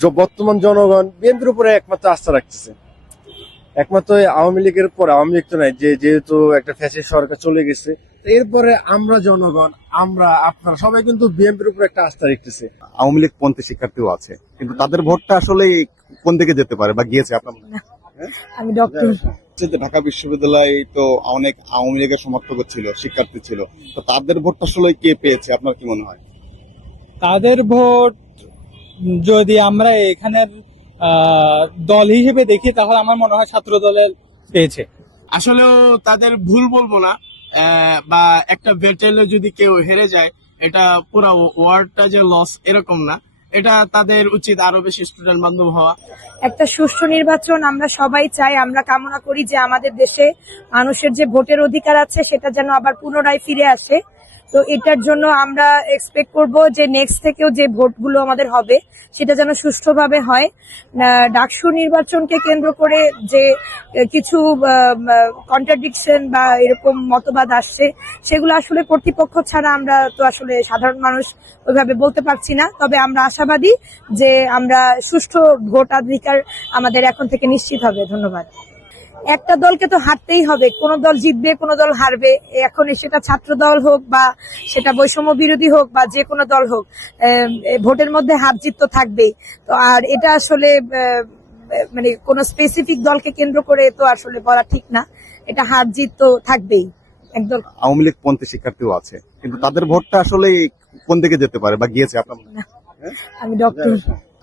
বর্তমান জনগণ বিএনপির উপরে একমাত্র আস্থা রাখতেছে। একমাত্র এই আওয়ামী লীগের পর, আওয়ামী লীগ তো নাই, যেহেতু একটা ফ্যাসিস্ট সরকার চলে গেছে, তো এরপরে আমরা জনগণ, আমরা আপনারা সবাই কিন্তু বিএনপির উপর একটা আস্থা রাখতেছে। আওয়ামী লীগ পন্থী শিক্ষার্থীও আছে, কিন্তু তাদের ভোটটা আসলে কোন দিকে যেতে পারে বা গিয়েছে আপনার মনে হয়? আমি ডক্টর। ঢাকা বিশ্ববিদ্যালয়ে তো অনেক আওয়ামী লীগের সমর্থক ছিল, শিক্ষার্থী ছিল, তো তাদের ভোটটা আসলে কে পেয়েছে আপনার কি মনে হয়? তাদের ভোট যদি আমরা এখানের দল হিসেবে দেখি তাহলে আমার মনে হয় ছাত্র দলের পেয়েছে। আসলেও তাদের ভুল বলবো না, বা একটা ব্যাটেলে যদি কেউ হেরে যায় এটা পুরো ওয়ার্ডটা যে লস এরকম না, এটা তাদের উচিত আরো বেশি স্টুডেন্ট বান্ধব হওয়া। একটা সুষ্ঠু নির্বাচন আমরা সবাই চাই, আমরা কামনা করি যে আমাদের দেশে মানুষের যে ভোটের অধিকার আছে সেটা যেন আবার পুনরায় ফিরে আসে। তো এটার জন্য আমরা এক্সপেক্ট করব যে নেক্সট থেকেও যে ভোটগুলো আমাদের হবে সেটা যেন সুষ্ঠুভাবে হয়। ডাকসু নির্বাচনকে কেন্দ্র করে যে কিছু কন্ট্রাডিকশন বা এরকম মতবাদ আসছে, সেগুলো আসলে কর্তৃপক্ষ ছাড়া আমরা তো আসলে সাধারণ মানুষ ওইভাবে বলতে পারছি না। তবে আমরা আশাবাদী যে আমরা সুষ্ঠু ভোটাধিকার আমাদের এখন থেকে নিশ্চিত হবে। ধন্যবাদ। একটা দলকে তো হারতেই হবে, কোন দল জিতবে কোন দল হারবে, এখন সেটা ছাত্র দল হোক বা সেটা বৈষম্য বিরোধী হোক বা যে কোনো দল হোক, ভোটের মধ্যে হার জিত তো থাকবেই। তো আর এটা আসলে মানে কোন স্পেসিফিক দলকে কেন্দ্র করে তো আসলে বলা ঠিক না, এটা হার জিত তো থাকবেই একদল। আওয়ামী লীগ পন্থী শিক্ষার্থীও আছে, কিন্তু তাদের ভোটটা আসলে কোন দিকে যেতে পারে বা গিয়েছে আপনার মনে হয়? আমি ডক্টর।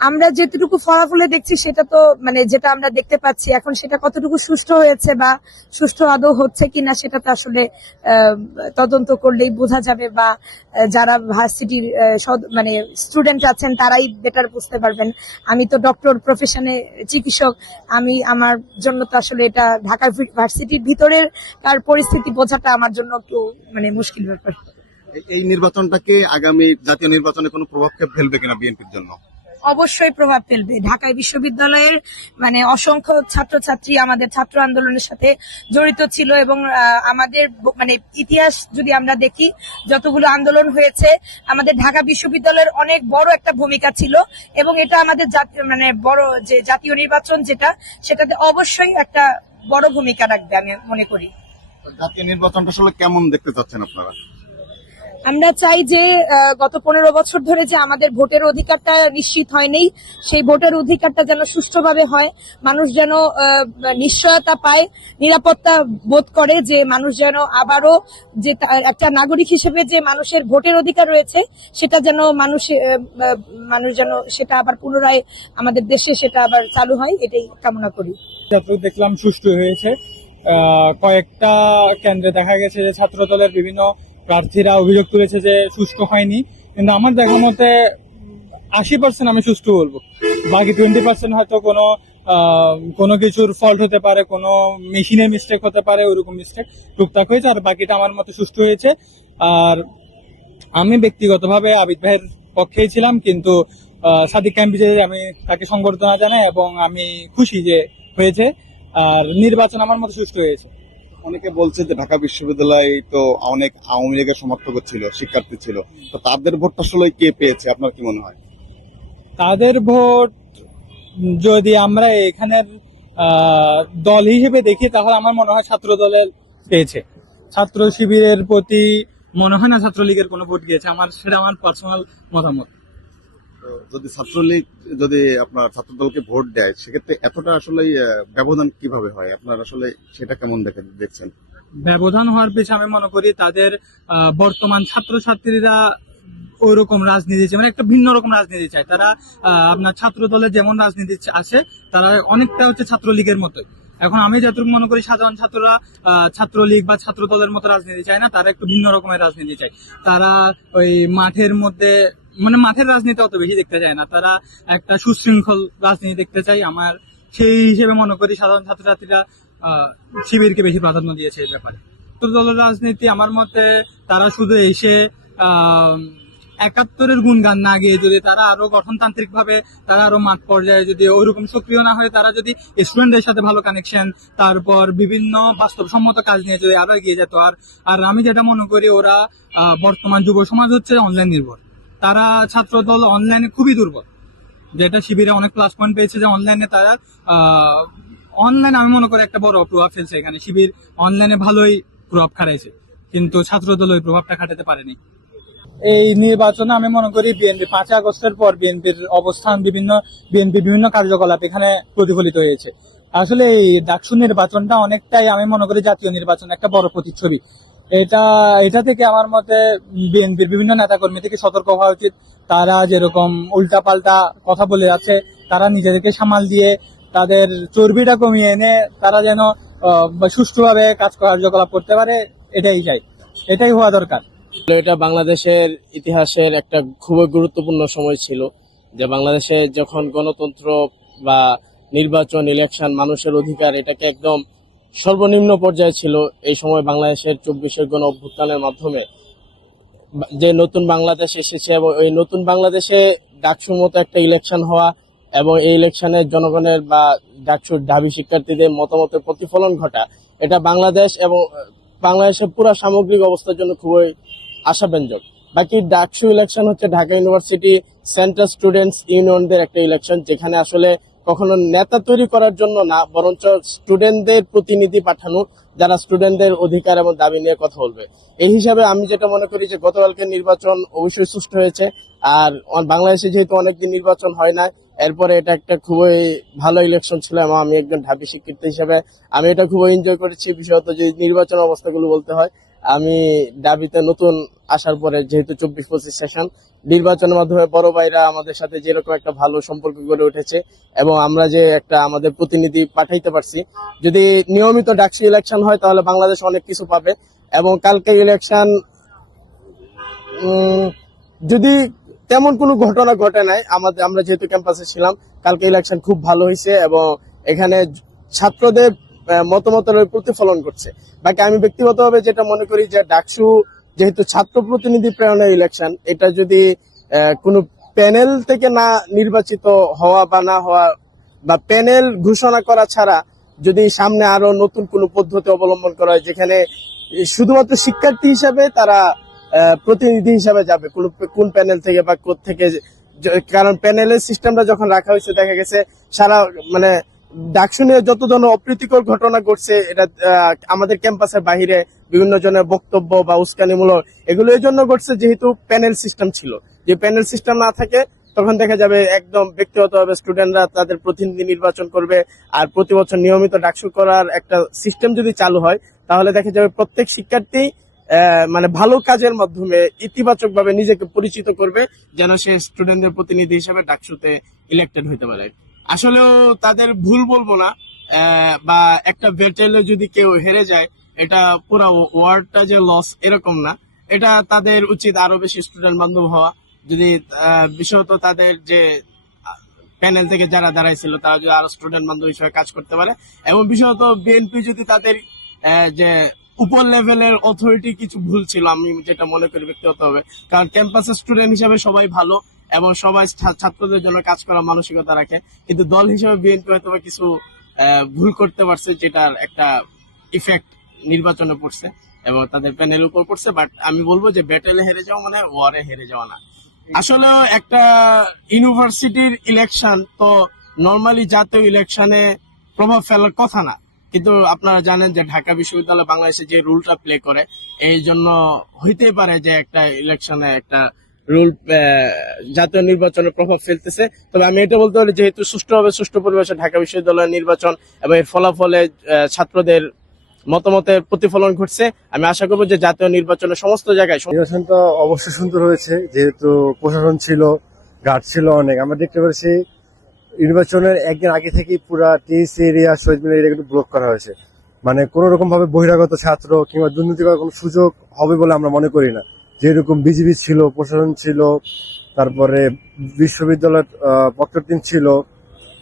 আমরা যেটুকু ফলাফলে দেখছি সেটা তো মানে যেটা আমরা দেখতে পাচ্ছি এখন, সেটা কতটুকু সুষ্ঠু হয়েছে বা সুষ্ঠু আদৌ হচ্ছে কিনা সেটা তো আসলে তদন্ত করলেই বোঝা যাবে, বা যারা ভার্সিটির মানে স্টুডেন্ট আছেন তারাই বেটার বুঝতে পারবেন। আমি তো ডক্টর প্রফেশনে চিকিৎসক, আমার জন্য তো আসলে এটা ঢাকা ভার্সিটির ভিতরের তার পরিস্থিতি বোঝাটা আমার জন্য একটু মানে মুশকিল ব্যাপার। এই নির্বাচনটাকে আগামী জাতীয় নির্বাচনে কোনো প্রভাব ফেলবে কিনা বিএনপির জন্য? অবশ্যই প্রভাব ফেলবে। ঢাকায় বিশ্ববিদ্যালয়ের মানে অসংখ্য ছাত্রছাত্রী আমাদের ছাত্র আন্দোলনের সাথে জড়িত ছিল, এবং আমাদের মানে ইতিহাস যদি আমরা দেখি, যতগুলো আন্দোলন হয়েছে আমাদের ঢাকা বিশ্ববিদ্যালয়ের অনেক বড় একটা ভূমিকা ছিল, এবং এটা আমাদের মানে বড় যে জাতীয় নির্বাচন যেটা, সেটাতে অবশ্যই একটা বড় ভূমিকা রাখবে আমি মনে করি। জাতীয় নির্বাচনটা আসলে কেমন দেখতে চাচ্ছেন আপনারা? আমরা চাই যে গত 15 বছর ধরে যে আমাদের ভোটের অধিকারটা নিশ্চিত হয়নি, সেই ভোটের অধিকারটা যেন সুষ্ঠুভাবে হয়, মানুষ যেন নিশ্চয়তা পায়, নিরাপত্তা বোধ করে, যে মানুষ যেন আবারও যে একটা নাগরিক হিসেবে যে মানুষের ভোটের অধিকার রয়েছে সেটা যেন মানুষ যেন সেটা আবার পুনরায় আমাদের দেশে সেটা আবার চালু হয়, এটাই কামনা করি। যতটুকু দেখলাম সুষ্ঠু হয়েছে। কয়েকটা কেন্দ্রে দেখা গেছে যে ছাত্র দলের বিভিন্ন প্রার্থীরা অভিযোগ তুলেছে যে সুষ্ঠু হয়নি, কিন্তু আমার দেখা মতে 80% আমি সুষ্ঠু বলবো, বাকি 20% হয়তো কোনো কিছুর ফল্ট হতে পারে, কোনো মেশিনের মিস্টেক হতে পারে, ওইরকম মিস্টেক টুকটাক হয়েছে, আর বাকিটা আমার মতে সুষ্ঠু হয়েছে। আর আমি ব্যক্তিগতভাবে আবিদ ভাইয়ের পক্ষেই ছিলাম, কিন্তু সাদিক কায়েম বিজয়ী, আমি তাকে সংবর্ধনা জানাই এবং আমি খুশি যে হয়েছে, আর নির্বাচন আমার মতে সুষ্ঠু হয়েছে। অনেকে বলছে যে ঢাকা বিশ্ববিদ্যালয়ে তো অনেক আওয়ামী লীগের সমর্থক ছিল, শিক্ষার্থী ছিল, তো তাদের ভোটটা আসলে কে পেয়েছে আপনার কি মনে হয়? তাদের ভোট যদি আমরা এখানের দল হিসেবে দেখি তাহলে আমার মনে হয় ছাত্র দলের পেয়েছে। ছাত্র শিবিরের প্রতি মনে হয় না ছাত্রলীগের কোনো ভোট গিয়েছে, সেটা আমার পার্সোনাল মতামত। যদি ছাত্রলীগ যদি আপনার ছাত্র দলকে ভোট দেয়, সেক্ষেত্রে এতটা আসলে ব্যবধান কিভাবে হয়, আপনার আসলে সেটা কেমন দেখছেন? ব্যবধান হওয়ার পিছনে আমি মনে করি তাদের বর্তমান ছাত্রছাত্রীরা ওইরকম রাজনীতি চায়, মানে একটা ভিন্ন রকম রাজনীতি চায় তারা। আপনার ছাত্র দলের যেমন রাজনীতি আছে, তারা অনেকটা হচ্ছে ছাত্রলীগের মতোই। এখন আমি যতটুকু মনে করি সাধারণ ছাত্ররা ছাত্রলীগ বা ছাত্র দলের মতো রাজনীতি চায় না, তারা একটু ভিন্ন রকমের রাজনীতি চায়। তারা ওই মাঠের মধ্যে মানে মাঠের রাজনীতি অত বেশি দেখতে চায় না, তারা একটা সুশৃঙ্খল রাজনীতি দেখতে চায়। আমার সেই হিসেবে মনে করি সাধারণ ছাত্রছাত্রীরা শিবিরকে বেশি প্রাধান্য দিয়েছে এই ব্যাপারে। ছাত্র দলের রাজনীতি আমার মতে তারা শুধু এসে 71-এর গুণগান না গিয়ে, যদি তারা আরো গঠনতান্ত্রিক ভাবে তারা আরো মাঠ পর্যায়ে যদি ওইরকম সক্রিয় না হয়ে, তারা যদি স্টুডেন্টদের সাথে ভালো কানেকশন, তারপর বিভিন্ন বাস্তবসম্মত কাজ নিয়ে যদি আরো এগিয়ে যেত। আর আমি যেটা মনে করি, ওরা বর্তমান যুব সমাজ হচ্ছে অনলাইন নির্ভর, তারা ছাত্র দল অনলাইনে খুবই দুর্বল। যেটা শিবিরে অনেক প্লাস পয়েন্ট পেয়েছে, যে অনলাইনে তারা অনলাইন আমি মনে করি একটা বড় প্রভাব ফেলছে এখানে। শিবির অনলাইনে ভালোই প্রভাব খাটাইছে, কিন্তু ছাত্রদল ওই প্রভাবটা খাটাতে পারেনি। এই নির্বাচনে আমি মনে করি বিএনপি 5 আগস্টের পর বিএনপির অবস্থান, বিএনপির বিভিন্ন কার্যকলাপ এখানে প্রতিফলিত হয়েছে। আসলে এই ডাকসু নির্বাচনটা অনেকটাই আমি মনে করি জাতীয় নির্বাচন একটা বড় প্রতিচ্ছবি। এটা থেকে আমার মতে বিএনপির বিভিন্ন নেতাকর্মী থেকে সতর্ক হওয়া উচিত। তারা যেরকম উল্টাপাল্টা কথা বলে যাচ্ছে, তারা নিজেদেরকে সামাল দিয়ে তাদের চর্বিটা কমিয়ে এনে তারা যেন সুষ্ঠুভাবে কার্যকলাপ করতে পারে, এটাই হওয়া দরকার। এটা বাংলাদেশের ইতিহাসের একটা খুবই গুরুত্বপূর্ণ সময় ছিল, যে বাংলাদেশে যখন গণতন্ত্র বা নির্বাচন, ইলেকশন, মানুষের অধিকার এটাকে একদম সর্বনিম্ন পর্যায়ে ছিল। এই সময় বাংলাদেশের 24-এর গণ অভ্যুত্থানের মাধ্যমে যে নতুন বাংলাদেশ এসেছে, এবং এই নতুন বাংলাদেশে ডাকসুর মতো একটা ইলেকশন হওয়া এবং এই ইলেকশনে জনগণের বা ডাকসুর ঢাবি শিক্ষার্থীদের মতামতের প্রতিফলন ঘটা, এটা বাংলাদেশ এবং বাংলাদেশের পুরো সামগ্রিক অবস্থার জন্য খুবই আশাব্যঞ্জক। বাকি ডাকসু ইলেকশন হচ্ছে ঢাকা ইউনিভার্সিটি সেন্ট্রাল স্টুডেন্টস ইউনিয়নদের একটা ইলেকশন, যেখানে আসলে কখনো নেতা তৈরি করার জন্য না, বরঞ্চ স্টুডেন্টদের প্রতিনিধি পাঠানো, যারা স্টুডেন্টদের অধিকার এবং দাবি নিয়ে কথা বলবে। এই হিসাবে আমি যেটা মনে করি যে গতকালকে নির্বাচন অবশ্যই সুষ্ঠু হয়েছে। আর বাংলাদেশে যেহেতু অনেকদিন নির্বাচন হয় না, এরপরে এটা একটা খুবই ভালো ইলেকশন ছিল, এবং আমি একজন ঢাবি শিক্ষার্থী হিসেবে আমি এটা খুবই এনজয় করেছি। বিশেষত যে নির্বাচন অবস্থাগুলো বলতে হয়, আমি ঢাবিতে নতুন আসার পরে যেহেতু 24-25 সেশন নির্বাচনের মাধ্যমে বড় ভাইরা আমাদের সাথে যেরকম একটা ভালো সম্পর্ক গড়ে উঠেছে, এবং আমরা যে একটা আমাদের প্রতিনিধি পাঠাইতে পারছি, যদি নিয়মিত ডাকসু ইলেকশন হয় তাহলে বাংলাদেশ অনেক কিছু পাবে। এবং কালকে ইলেকশন যদি তেমন কোনো ঘটনা ঘটে নাই, আমরা যেহেতু ক্যাম্পাসে ছিলাম, কালকে ইলেকশন খুব ভালো হয়েছে এবং এখানে ছাত্রদের মতামতের প্রতিফলন করছে। বাকি আমি ব্যক্তিগতভাবে যেটা মনে করি যে ডাকসু যেহেতু ছাত্র প্রতিনিধি প্রেরণের ইলেকশন, এটা যদি কোনো প্যানেল থেকে না নির্বাচিত হওয়া বা না হওয়া, বা প্যানেল ঘোষণা করা ছাড়া যদি সামনে আরো নতুন কোনো পদ্ধতি অবলম্বন করা হয়, যেখানে শুধুমাত্র শিক্ষার্থী হিসাবে তারা প্রতিনিধি হিসাবে যাবে কোন প্যানেল থেকে বা থেকে, কারণ প্যানেলের সিস্টেমটা যখন রাখা হয়েছে দেখা গেছে সারা মানে ডাকসু নিয়ে যত ধরনের অপ্রীতিকর ঘটনা ঘটছে, এটা আমাদের ক্যাম্পাসের বাহিরে বিভিন্ন জনের বক্তব্য বা উস্কানিমূলক, এগুলো এই জন্য ঘটছে যেহেতু প্যানেল সিস্টেম ছিল। যে প্যানেল সিস্টেম না থাকে তখন দেখা যাবে একদম ব্যক্তিগতভাবে স্টুডেন্টরা তাদের প্রতিনিধি নির্বাচন করবে। আর প্রতি বছর নিয়মিত ডাকসু করার একটা সিস্টেম যদি চালু হয়, তাহলে দেখা যাবে প্রত্যেক শিক্ষার্থী মানে ভালো কাজের মাধ্যমে ইতিবাচক ভাবে নিজেকে পরিচিত করবে, যেন সে স্টুডেন্টদের প্রতিনিধি হিসেবে ডাকসুতে ইলেক্টেড হতে পারে। আসলেও তাদের ভুল বলবো না, বা একটা ব্যাটেলে যদি কেউ হেরে যায়, এটা পুরো ওয়ার্ডটা যে লস এরকম না। এটা তাদের উচিত আরো বেশি স্টুডেন্ট বান্ধব হওয়া। যদি বিশেষত তাদের যে প্যানেল থেকে যারা দাঁড়াইছিল তারা যদি আরো স্টুডেন্ট বান্ধব হিসেবে কাজ করতে পারে, এবং বিশেষত বিএনপি যদি তাদের যে উপর লেভেলের অথরিটি কিছু ভুল ছিল, আমি যেটা মনে করি ব্যক্তিগত হবে, কারণ ক্যাম্পাসের স্টুডেন্ট হিসেবে সবাই ভালো এবং সবাই ছাত্রদের জন্য কাজ করার মানসিকতা রাখে, কিন্তু দল হিসেবে বিএনপি হয়তো কিছু ভুল করতে পারছে, যেটার একটা ইফেক্ট নির্বাচনে পড়ছে এবং তাদের প্যানেলের উপর পড়ছে। বাট আমি বলবো যে ব্যাটেলে হেরে যাওয়া মানে ওয়ারে হেরে যাওয়া না। আসলে একটা ইউনিভার্সিটির ইলেকশন তো নর্মালি জাতীয় ইলেকশনে প্রভাব ফেলার কথা না, কিন্তু আপনারা জানেন যে ঢাকা বিশ্ববিদ্যালয় বাংলাদেশে যে রুলটা প্লে করে, এই জন্য হইতেই পারে যে একটা ইলেকশনে একটা রুল জাতীয় নির্বাচনের প্রভাব ফেলতেছে। তবে আমি এটা বলতে পারি যেহেতু সুষ্ঠু পরিবেশে ঢাকা বিশ্ববিদ্যালয়ের নির্বাচন এবং এর ফলাফলে ছাত্রদের মতামতের প্রতিফলন ঘটছে, আমি আশা করবো যে জাতীয় নির্বাচনের সমস্ত জায়গায় নির্বাচনটা অবশ্যই সুন্দর হয়েছে, যেহেতু প্রশাসন ছিল, গার্ড ছিল অনেক। আমরা দেখতে পাচ্ছি নির্বাচনের একদিন আগে থেকেই পুরা টিএসসি এরিয়া, শহীদ মিনার এরিয়া ব্লক করা হয়েছে। মানে কোন রকম ভাবে বহিরাগত ছাত্র কিংবা দুর্নীতি করার কোনো সুযোগ হবে বলে আমরা মনে করি না। যেরকম বিজিবি ছিল, প্রশাসন ছিল, তারপরে বিশ্ববিদ্যালয়ের প্রক্টর টিম ছিল,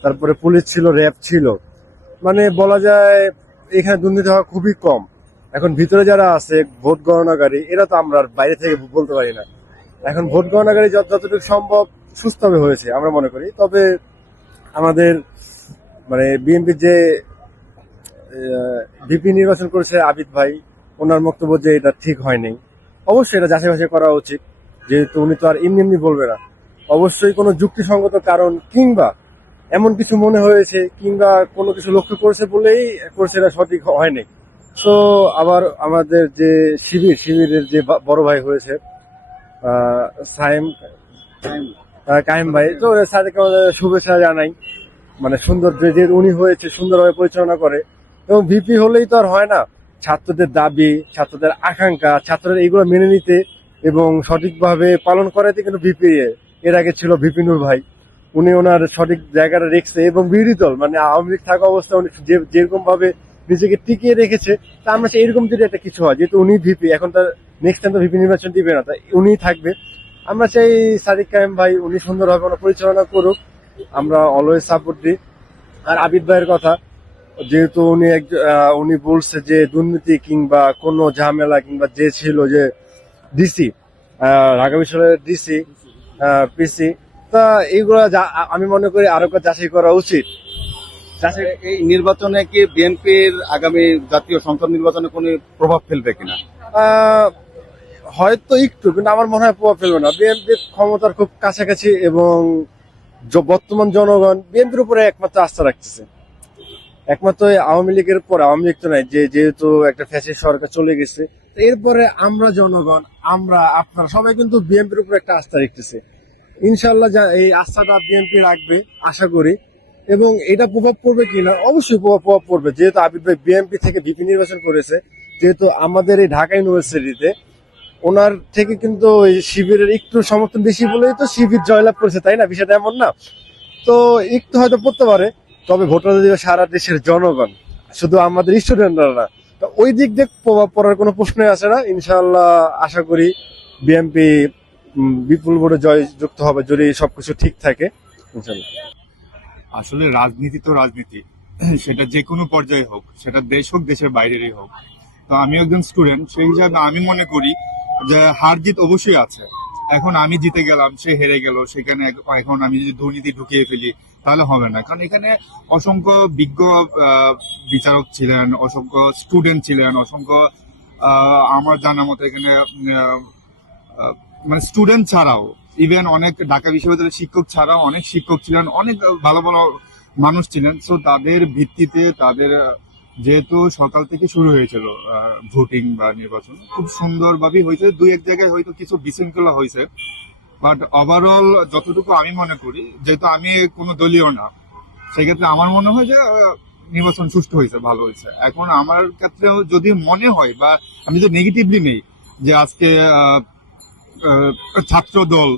তারপরে পুলিশ ছিল, র্যাব ছিল, মানে বলা যায় এখানে দুর্নীতি হওয়া খুবই কম। এখন ভিতরে যারা আছে ভোট গণনাকারী, এরা তো আমরা বাইরে থেকে বলতে পারি না। এখন ভোট গণনাকারী যতটুকু সম্ভব সুস্থভাবে হয়েছে আমরা মনে করি। তবে আমাদের মানে বিএনপির যে ভিপি নির্বাচন করেছে আবিদ ভাই, ওনার বক্তব্য যে এটা ঠিক হয়নি, অবশ্যই এটা যাচাই বাছাই করা উচিত, যেহেতু উনি তো আর এমনি এমনি বলবে না। অবশ্যই কোনো যুক্তিসঙ্গত কারণ কিংবা এমন কিছু মনে হয়েছে কিংবা কোনো কিছু লক্ষ্য করেছে বলেই করছে, এটা সঠিক হয়নি। তো আবার আমাদের যে শিবিরের যে বড় ভাই হয়েছে সাইম কাইম ভাই, তো স্যারকে শুভেচ্ছা জানাই। মানে সুন্দর যে উনি হয়েছে, সুন্দরভাবে পরিচালনা করে। এবং ভিপি হলেই তো আর হয় না, ছাত্রদের দাবি, ছাত্রদের আকাঙ্ক্ষা, ছাত্রদের এইগুলো মেনে নিতে এবং সঠিকভাবে পালন করাতে কিন্তু ভিপি, এর আগে ছিল ভিপি নূর ভাই, উনি ওনার সঠিক জায়গাটা রেখেছে। এবং বিরোধী দল মানে আওয়ামী লীগ থাকা অবস্থায় উনি যেরকম ভাবে নিজেকে টিকিয়ে রেখেছে, তা আমরা চাই এরকম যদি একটা কিছু হয়, যেহেতু উনি ভিপি, এখন তার নেক্সট টাইম তো ভিপি নির্বাচন দিবে না, তাই উনি থাকবে। আমরা চাই সাদিক কায়েম ভাই উনি সুন্দরভাবে ওনার পরিচালনা করুক, আমরা অলওয়েজ সাপোর্ট দিই। আর আবিদ ভাইয়ের কথা, যেহেতু উনি বলছে যে দুর্নীতি কিংবা কোনো ঝামেলা কিংবা যে ছিল যে ডিসি, ঢাকা বিশ্ববিদ্যালয়ের ডিসি, পিসি, তা এইগুলা আমি মনে করি আরো যাচাই করা উচিত। এই নির্বাচনে কি বিএনপির আগামী জাতীয় সংসদ নির্বাচনে কোনো প্রভাব ফেলবে কিনা? হয়তো একটু, কিন্তু আমার মনে হয় প্রভাব ফেলবে না। বিএনপি ক্ষমতার খুব কাছাকাছি এবং বর্তমান জনগণ বিএনপির উপরে একমাত্র আস্থা রাখতেছে। একমাত্র আওয়ামী লীগের পরে, আওয়ামী লীগ তো নাই, যেহেতু একটা ফ্যাসিস্ট সরকার চলে গেছে, এরপরে আমরা জনগণ, আমরা আপনারা সবাই কিন্তু বিএনপির উপরে একটা আস্থা রাখতেছে। ইনশাল্লাহ এই আস্থাটা বিএনপি রাখবে আশা করি। এবং এটা প্রভাব পড়বে কিনা, অবশ্যই প্রভাব পড়বে, যেহেতু আবিদ ভাই বিএনপি থেকে ভিপি নির্বাচন করেছে, যেহেতু আমাদের এই ঢাকা ইউনিভার্সিটিতে ওনার থেকে কিন্তু শিবিরের একটু সমর্থন বেশি বলেই তো শিবির জয়লাভ করেছে, তাই না? বিষয়টা এমন না। তো একটু হয়তো পড়তে পারে, তবে ভোটার দিবে সারা দেশের জনগণ, শুধু আমাদের স্টুডেন্টরা না। তো ওই দিক দিয়ে প্রভাব পড়ার কোনো প্রশ্নই আসে না। ইনশাআল্লাহ আশা করি বিএনপি বিপুল ভোটে জয় যুক্ত হবে যদি সবকিছু ঠিক থাকে, ইনশাআল্লাহ। আসলে রাজনীতি তো রাজনীতি, সেটা যে কোনো পর্যায়ে হোক, সেটা দেশ হোক দেশের বাইরেরই হোক। তো আমি একজন স্টুডেন্ট, সেই হিসাবে আমি মনে করি যে হার জিত অবশ্যই আছে। এখন আমি জিতে গেলাম, সে হেরে গেল, সেখানে এখন আমি যদি দুর্নীতি ঢুকিয়ে ফেলি তাহলে হবে না। কারণ এখানে অসংখ্য বিজ্ঞ বিচারক ছিলেন, অসংখ্য স্টুডেন্ট ছিলেন, অসংখ্য আমার জানা মতো এখানে মানে স্টুডেন্ট ছাড়াও ইভেন অনেক ঢাকা বিশ্ববিদ্যালয়ের শিক্ষক ছাড়াও অনেক শিক্ষক ছিলেন, অনেক ভালো ভালো মানুষ ছিলেন। সো তাদের ভিত্তিতে তাদের যেহেতু সকাল থেকে শুরু হয়েছিল ভোটিং বা নির্বাচন, খুব সুন্দরভাবে হয়েছে। দুই এক জায়গায় হয়তো কিছু বিশৃঙ্খলা হয়েছে, বাট ওভারঅল যতটুকু আমি মনে করি, যেহেতু আমি কোনো দলীয় না, সেক্ষেত্রে আমার মনে হয় যে নির্বাচন সুষ্ঠু হয়েছে, ভালো হয়েছে। এখন আমার ক্ষেত্রেও যদি মনে হয় বা আমি যদি নেগেটিভলি নেই যে আজকে ছাত্র দল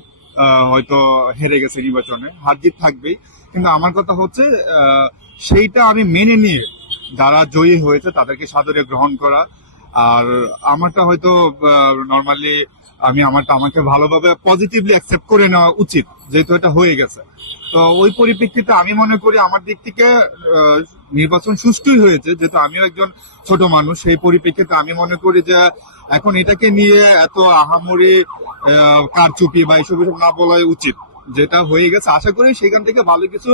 হয়তো হেরে গেছে নির্বাচনে, হার জিত থাকবেই, কিন্তু আমার কথা হচ্ছে সেইটা আমি মেনে নিয়ে যারা জয়ী হয়েছে তাদেরকে সাদরে গ্রহণ করা। আর আমারটা হয়তো নর্মালি আমাকে ভালোভাবে পজিটিভলি অ্যাকসেপ্ট করে নেওয়া উচিত, যেহেতু এটা হয়ে গেছে। তো ওই পরিপ্রেক্ষিতে আমি মনে করি আমার দিক থেকে নির্বাচন সুষ্ঠুই হয়েছে, যেহেতু আমিও একজন ছোট মানুষ। সেই পরিপ্রেক্ষিতে আমি মনে করি যে এখন এটাকে নিয়ে এত আহামরি কারচুপি বা এসব না বলাই উচিত। যেটা হয়ে গেছে আশা করি সেখান থেকে ভালো কিছু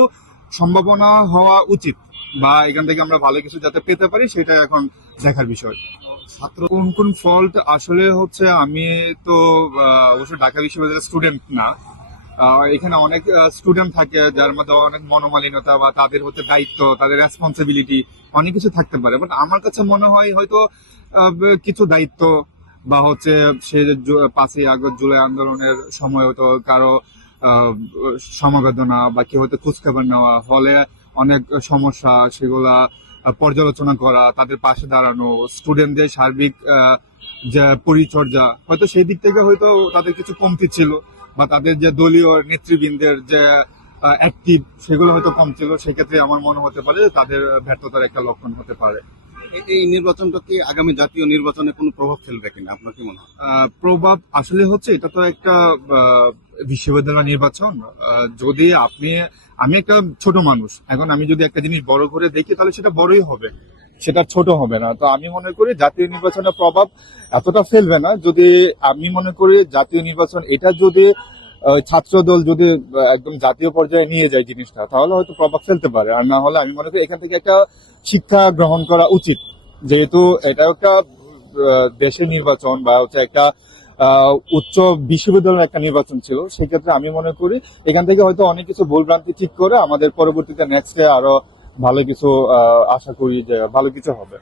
সম্ভাবনা হওয়া উচিত, বা এখান থেকে আমরা ভালো কিছু যাতে পেতে পারি সেটা এখন দেখার বিষয়। ছাত্র কোন কোন ফল্ট আসলে হচ্ছে, আমি তো অবশ্য ঢাকা বিশ্ববিদ্যালয়ের স্টুডেন্ট না, এখানে অনেক স্টুডেন্ট থাকে যার মধ্যে অনেক মনোমালিনতা বা তাদের হচ্ছে দায়িত্ব, তাদের রেসপন্সিবিলিটি অনেক কিছু থাকতে পারে। বাট আমার কাছে মনে হয় হয়তো কিছু দায়িত্ব বা হচ্ছে সে 5ই আগস্ট জুলাই আন্দোলনের সময় হয়তো কারো সমবেদনা বা কেউ হয়তো খোঁজখবর নেওয়া, হলে অনেক সমস্যা সেগুলা পর্যালোচনা করা, তাদের পাশে দাঁড়ানো, স্টুডেন্টদের সার্বিক যে পরিচর্যা, হয়তো সেই দিক থেকে হয়তো তাদের কিছু কমতি ছিল, বা তাদের যে দলীয় নেতৃবৃন্দের যে অ্যাক্টিভ সেগুলো হয়তো কম ছিল। সেক্ষেত্রে আমার মনে হতে পারে যে তাদের ব্যর্থতার একটা লক্ষণ হতে পারে। এই নির্বাচনটা কি আগামী জাতীয় নির্বাচনে কোনো প্রভাব ফেলবে কিনা আপনার কি মনে হয়? প্রভাব আসলে হচ্ছে, এটা তো একটা বিশ্ববিদ্যালয় নির্বাচন। যদি আমি একটা ছোট মানুষ, এখন আমি যদি একটা জিনিস বড় করে দেখি তাহলে সেটা বড়ই হবে, সেটা ছোট হবে না। তো আমি মনে করি জাতীয় নির্বাচনের প্রভাব এতটা ফেলবে না। যদি আমি মনে করি জাতীয় নির্বাচন এটা যদি ছাত্র দল যদি একদম জাতীয় পর্যায়ে নিয়ে যায় জিনিসটা, তাহলে হয়তো প্রভাব ফেলতে পারে। আর না হলে আমি মনে করি এখান থেকে একটা শিক্ষা গ্রহণ করা উচিত, যেহেতু এটা একটা দেশের নির্বাচন বা হচ্ছে একটা উচ্চ বিশ্ববিদ্যালয়ের একটা নির্বাচন ছিল। সেই ক্ষেত্রে আমি মনে করি এখান থেকে হয়তো অনেক কিছু ভুলভ্রান্তি ঠিক করে আমাদের পরবর্তীতে নেক্সটে আরো ভালো কিছু আশা করি যে ভালো কিছু হবে।